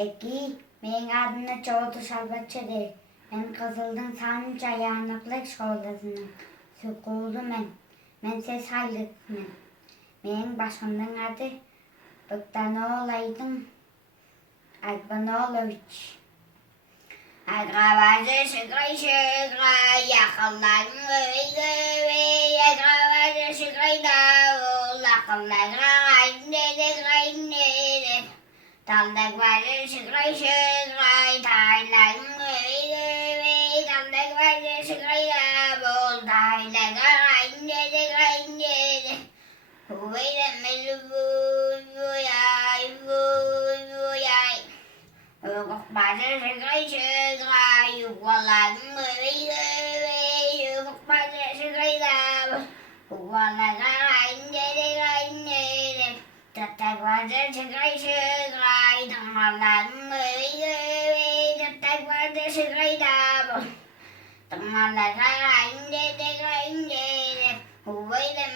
Eki, benim adım Чооду Шалбачы de. Ben Kızıldın sanınca yanıklık şoğlasının. Sükuğulu men. Men ses haylıkmen. Benim başımın adı Bırtaan-ool Айдын. Арбын-оолович. Agravaşı şıkray şıkray yakınların öyle agravaşı şıkray davul akıllara gaynede daldak varı şıkray şıkray tayların öyle daldak varı şıkray davul taylara gaynede huveylemeli vuyay Bazı şıkray şıkray yuvaların öyle bazı şıkray davul yuvalara gaynede Tatak vardı şıkray şıkray tırmaların öyle tatak vardı şıkray davul tırmalara gaynede huveylemeli